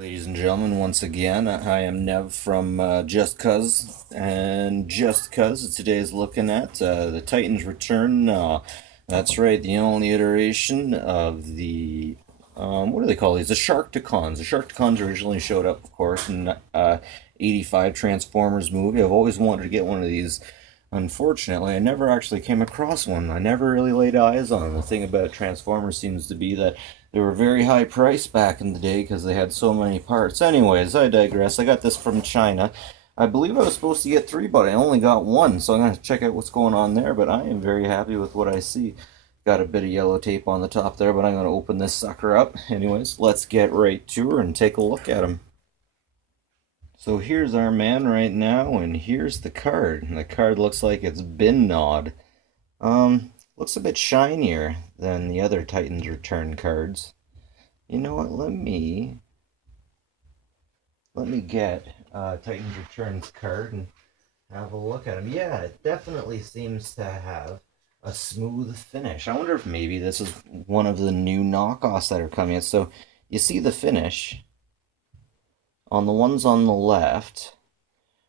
Ladies and gentlemen, once again, I am Nev from Just Cuz, and Just Cuz today is looking at the Titans Return. That's right, the only iteration of the, what do they call these? The Sharkticons. The Sharkticons originally showed up, of course, in '85 Transformers movie. I've always wanted to get one of these. Unfortunately, I never actually came across one. I never really laid eyes on them. The thing about Transformers seems to be that they were very high priced back in the day because they had so many parts. Anyways, I digress. I got this from China. I believe I was supposed to get three, but I only got one, so I'm going to check out what's going on there, but I am very happy with what I see. Got a bit of yellow tape on the top there, but I'm going to open this sucker up. Anyways, let's get right to her and take a look at him. So here's our man right now, and here's the card. And the card looks like it's been gnawed. Looks a bit shinier than the other Titans Return cards. You know what? Let me get Titans Return's card and have a look at him. Yeah, it definitely seems to have a smooth finish. I wonder if maybe this is one of the new knockoffs that are coming out. So you see the finish on the ones on the left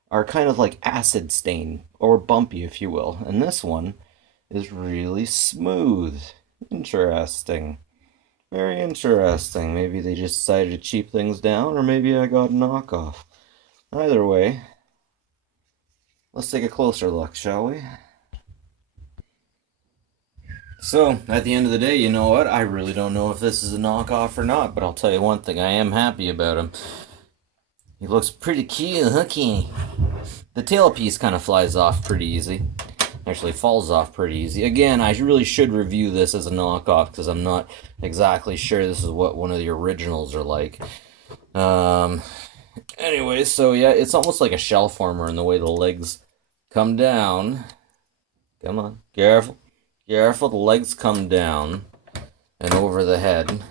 are kind of like acid stain or bumpy, if you will, and this one is really smooth. Interesting. Very interesting. Maybe they just decided to cheap things down, or maybe I got a knockoff. Either way, let's take a closer look, shall we? So, at the end of the day, you know what? I really don't know if this is a knockoff or not, but I'll tell you one thing, I am happy about him. He looks pretty cute, hooky. The tailpiece kind of flies off pretty easy. Actually falls off pretty easy. Again, I really should review this as a knockoff because I'm not exactly sure this is what one of the originals are like. Anyway, so yeah, it's almost like a shell former in the way the legs come down. Come on, careful. Careful, the legs come down and over the head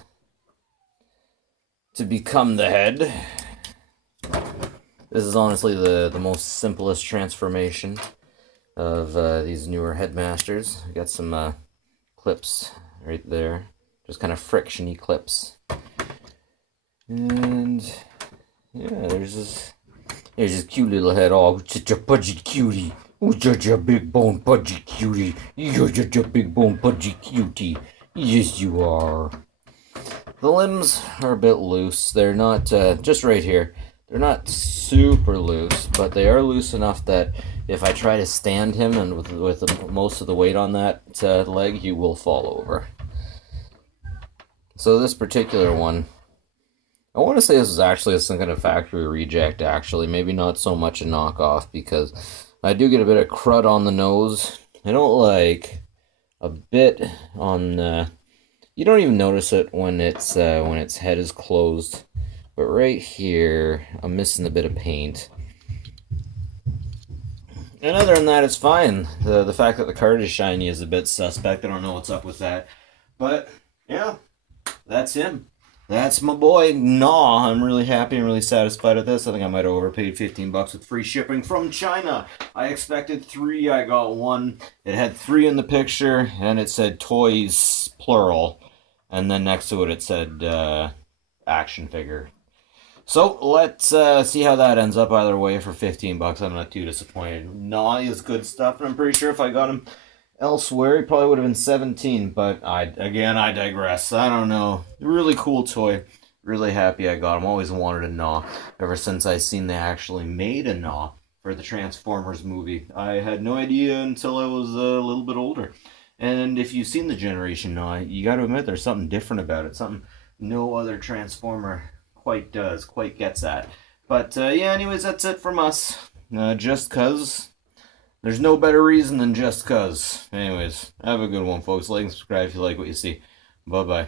to become the head. This is honestly the most simplest transformation of these newer headmasters. We got some clips right there, just kind of frictiony clips. And yeah, there's this cute little head. Oh, such a pudgy cutie. Oh, such a big bone pudgy cutie. You're such a big bone pudgy cutie. Yes, you are. The limbs are a bit loose. They're not just right here. They're not super loose, but they are loose enough that if I try to stand him and with most of the weight on that leg, he will fall over. So this particular one, I want to say this is actually some kind of factory reject, actually. Maybe not so much a knockoff, because I do get a bit of crud on the nose. I don't like a bit on... you don't even notice it when its head is closed. But right here, I'm missing a bit of paint. And other than that, it's fine. The fact that the card is shiny is a bit suspect. I don't know what's up with that. But, yeah, that's him. That's my boy, Gnaw. I'm really happy and really satisfied with this. I think I might have overpaid 15 bucks with free shipping from China. I expected 3, I got 1. It had 3 in the picture, and it said toys, plural. And then next to it, it said action figure. So, let's see how that ends up either way for 15 bucks. I'm not too disappointed. Gnaw is good stuff, and I'm pretty sure if I got him elsewhere, he probably would have been 17, but I digress. I don't know. Really cool toy. Really happy I got him. Always wanted a Gnaw ever since I seen they actually made a Gnaw for the Transformers movie. I had no idea until I was a little bit older. And if you've seen the Generation Gnaw, you got to admit there's something different about it. Something no other Transformer quite gets at. But yeah, anyways, that's it from us. Just cuz. There's no better reason than just cuz. Anyways, have a good one, folks. Like and subscribe if you like what you see. Bye-bye.